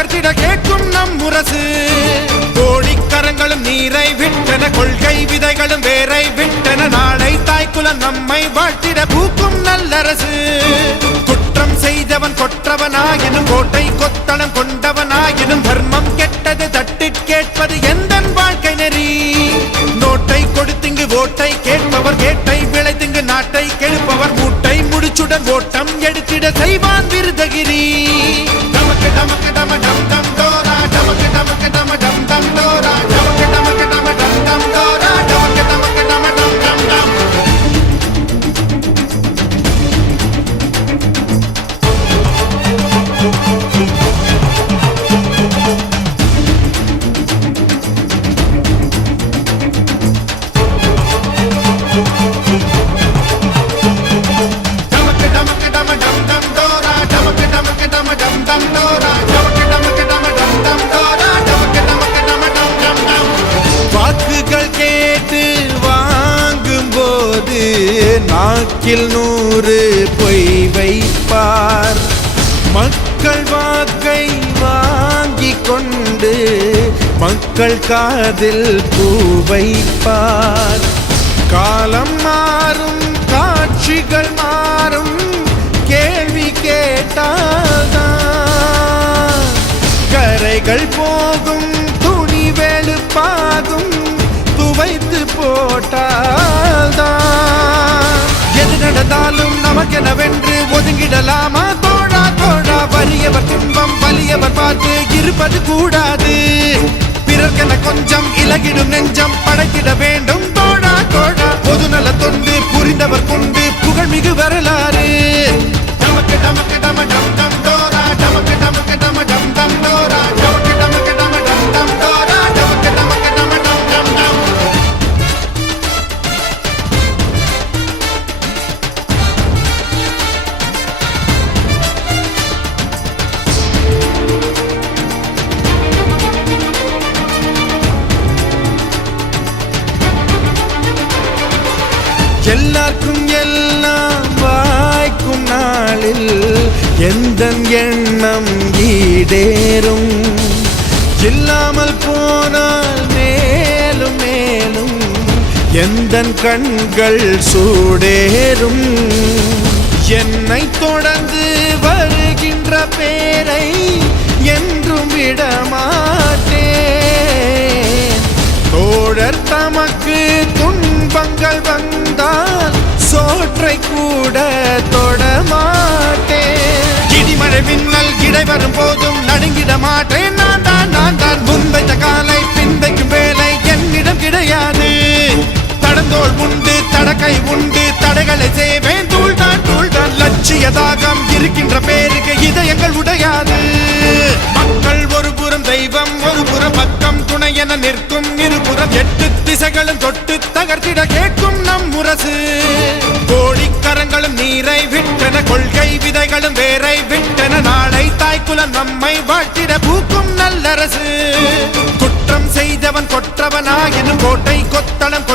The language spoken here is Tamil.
தகர்த்திட கேட்கும் நம் முரசு. கோடிக்கரங்களும் நீரை விட்டன, கொள்கை விதைகளும் வேரை விட்டன. நாளை தாய்க்குலம் நம்மை வாழ்த்திட பூக்கும் நல்லரசு. குற்றம் செய்தவன் கொற்றவனாயினும், கோட்டை கொத்தளம் கொண்டவனாயினும், தர்மம் கெட்டது தட்டு கேட்பது எந்தன் வாழ்க்கை நெறி. நோட்டை கொடுத்திங்கு ஓட்டை கேட்பவர், கேட்டை விளைத்திங்கு நாட்டை கெடுப்பவர். மூட்டை முடிச்சுடன் ஓட்டம் எடுத்திட செய்வான் விருதகிரி. டமக்கு டமக்கு டம டம் டம் டோரா, டமக்கு டமக்கு டம டம் டம் டோரா, டமக்கு டமக்கு டம டம் டம் டோரா, டமக்கு டமக்கு டம டம் டம் டம். வாக்குகள் கேட்டு வாங்கும் போது நாக்கில் 100 பொய் வைப்பார். மக்கள் வாக்கை வாங்கி கொண்டு மக்கள் காதில் பூ வைப்பார். காலம் மாறும், காட்சிகள் மாறும், கேள்வி கேட்டால்தான் கரைகள் போகும், துணி வெளுப்பாகும், துவைத்து போட்டால்தான். எது நடந்தாலும் நமக்கெனவென்று ஒதுங்கிடலாமா தோழா தோழா? வறியவர் துன்பம் வலியவர் பார்த்து இருப்பது கூடாது. பிறர்க்கென கொஞ்சம் இலகிடும் நெஞ்சம் படைத்திட வேண்டும் தோழா தோழா. பொதுநல தொண்டு புரிந்தவர் கொண்டு புகழ்மிகு வரலாறு. டமக்கு டமக்கு டம டம் டம் டோரா, டமக்கு டமக்கு டம டம் டம் டோரா, டமக்கு டமக்கு டம டம் டம் டோரா, டமக்கு டமக்கு டம டம் டம் டம். எல்லாருக்கும் எல்லாம் வாய்க்கும் நாளில் எந்த எண்ணம் ஈடேறும். இல்லாமல் போனால் மேலும் மேலும் எந்த கண்கள் சூடேறும். என்னை தொடர்ந்து வருகின்ற பேரை என்றும் விடமாட்டேன். தோழர் தமக்கு துன்பங்கள் வந்தால் சோற்றை கூட தொடமாட்டேன். இடிமழை மின்னல் இடை வரும் போதும் நடுங்கிட மாட்டேன். நான் தான் முன்வைத்த காலை பின்வைக்கும் வேலை என்னிடம் கிடையாது. தடந்தோள் உண்டு, தடக்கை உண்டு, தடைகளை செய்வேன் தூள்தான் தூள்தான். லட்சிய தாகம் இருக்கின்ற பேருக்கு இதயங்கள் உடையாது. மக்கள் ஒரு புறம், தெய்வம் ஒரு புறம், பக்கம் துணை என நிற்கும் இருபுறம். 8 திசைகளும் தொட்டு தகர்த்திட கேட்கும் நம் முரசு. கோடிக்கரங்களும் நீரை விட்டன, கொள்கை விதைகளும் வேரை விட்டன. நாளை தாய்க்குலம் நம்மை வாழ்த்திட பூக்கும் நல்லரசு. குற்றம் செய்தவன் கொற்றவனாயினும், கோட்டை கொத்தளம்